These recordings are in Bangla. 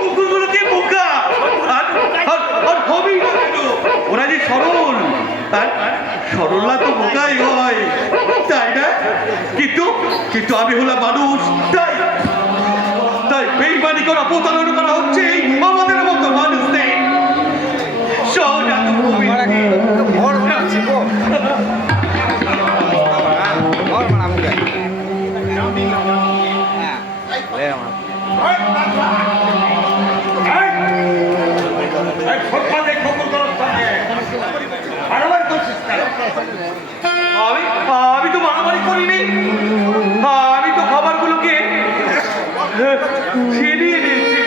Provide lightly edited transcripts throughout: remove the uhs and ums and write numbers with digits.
কুকুরগুলোকে বোকা আর হবেই না কেন? ওরা যে সরল, আর সরলরা তো বোকাই হয়, তাই না? কিন্তু আমি হলাম মানুষ, তাই বেইমানি করা, প্রতারণা করা হচ্ছে আমাদের মতো মানুষদের। সহজ এত আমি তো মারামারি করিনি, আমি তো খাবারগুলোকে ছিনিয়ে দিয়েছি।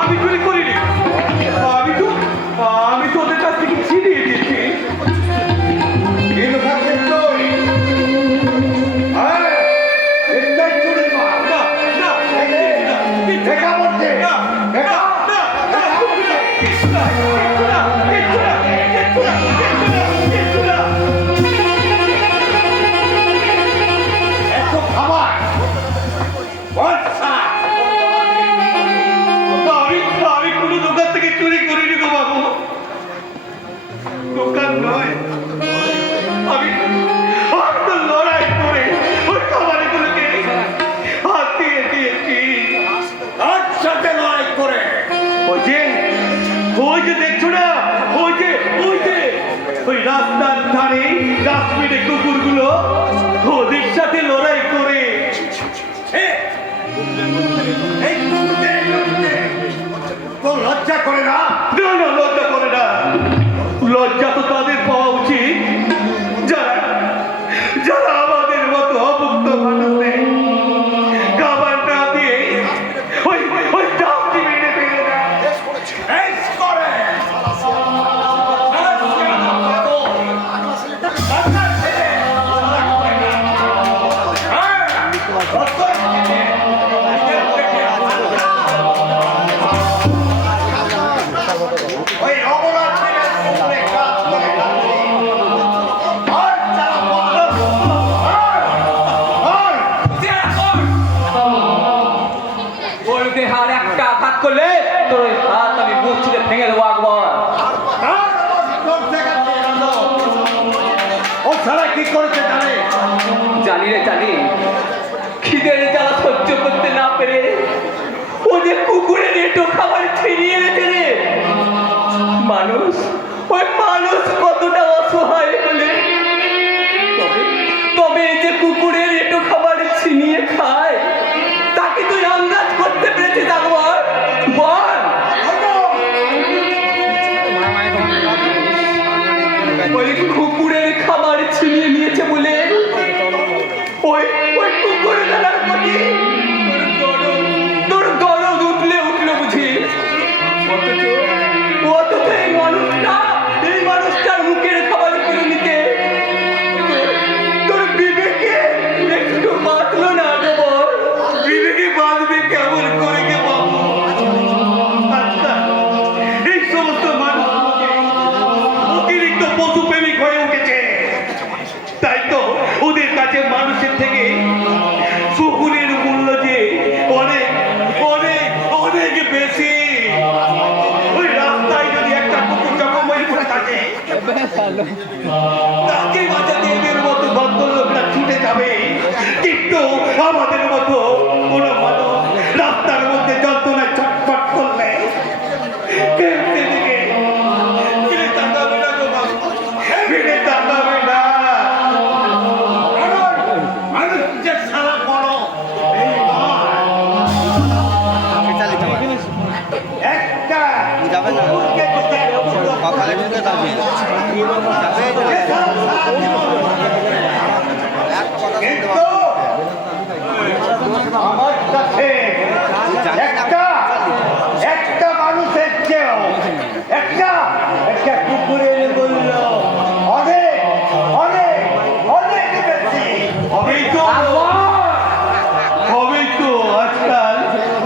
আমি চুরি করিনি, আমি তো ওদের কাছ থেকে ছিনিয়ে দিয়েছি। রাস্তার ধারে ডাস্টবিনে কুকুরগুলো ওদের সাথে লড়াই করে। লজ্জা করে না? লজ্জা করে না। লজ্জা তো তাদের পাওয়া উচিত যারা আমাদের মতো অভুক্ত মানুষদের খাবার না দিয়ে ওই ডাস্টবিনে ফেলে দেয়। করলে তোর হাত আমি বুক ছুঁড়ে ভেঙে দেবো একবার। ও সারা কি করেছে জানি রে, জানি। খিদের জ্বালা সহ্য করতে না পেরে ও যে কুকুরের এঁটো খাবার ছিনিয়ে এনেছে রে। ওই মানুষ কতটা অসহায় হলে তবে এই যে কুকুরের এঁটো খাবার ছিনিয়ে খায়, তাকে তুই আন্দাজ করতে পেরেছিস একবার? বল। ওই কুকুরের খাবার ছিনিয়ে নিয়েছে বলে ওই কুকুর দাদার প্রতি তোর দরদ উঠলো বুঝি। অথচ এই মানুষটার মুখের খাবার করে নিতে তোর বিবেকে একটু বাঁচলো না? বল, বিবেকে বাঁচবে কেমন করে গে বাবু? এই সমস্ত মানুষ অতিরিক্ত পশুপ্রেমিক হয়ে উঠেছে, তাই তো ওদের কাছে মানুষের থেকে কুকুরের মূল্য যে অনেক অনেক অনেক বেশি। ওই রাস্তায় যদি একটা কুকুর জখম হয়ে পড়ে থাকে, তাকে বাঁচাতে এদের মতো ভদ্রলোকরা ছুটে যাবে, কিন্তু আমাদের মতো কোনো মানুষ রাস্তার মধ্যে যন্ত্রণায় ছটফট করলে ফিরে তাকাবে না গো বাবু, ফিরে তাকাবে না। আমার